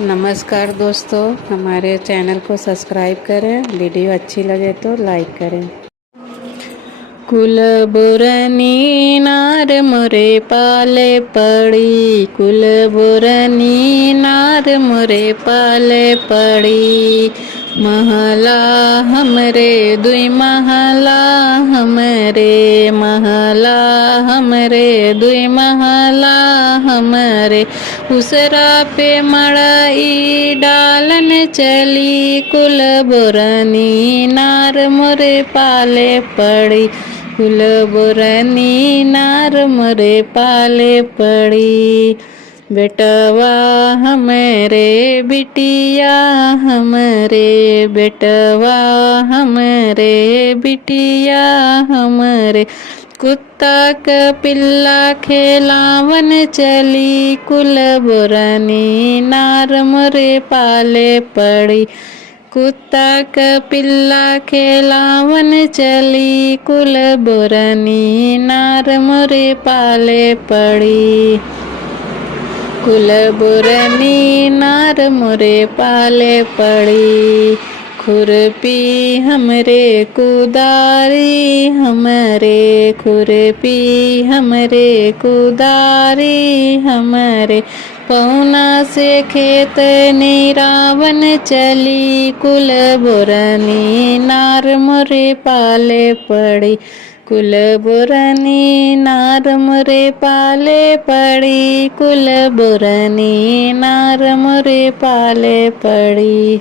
नमस्कार दोस्तों, हमारे चैनल को सब्सक्राइब करें। वीडियो अच्छी लगे तो लाइक करें। कुलबुरनी नार मोरे पाले पड़ी, कुलबुरनी नार मोरे पाले पड़ी। महला हमरे दुई महला हमरे, महला हमरे दुई महला हमरे। उसरा पे मड़ई डालन चली, कुलबुरनी नार मोरे पाले पड़ी, कुलबुरनी नार मोरे पाले पड़ी। बेटवा हमरे बिटिया हमरे, बेटवा हमरे बिटिया हमरे। कुत्ता क पिल्ला खेलावन चली, कुलबुरनी नार मोरे पाले पड़ी। कुत्ता क पिल्ला खेलावन चली, कुलबुरनी नार मोरे पाले पड़ी। कुलबुरनी नार मोरे पाले पड़ी। खुरपी हमरे कुदारी हमरे, खुरपी हमरे कुदारी हमरे। पहुना से खेत निरावन चली, कुलबुरनी नार मोरे पाले पड़ी, कुलबुरनी नार मोरे पाले पड़ी, कुलबुरनी नार मोरे पाले पड़ी।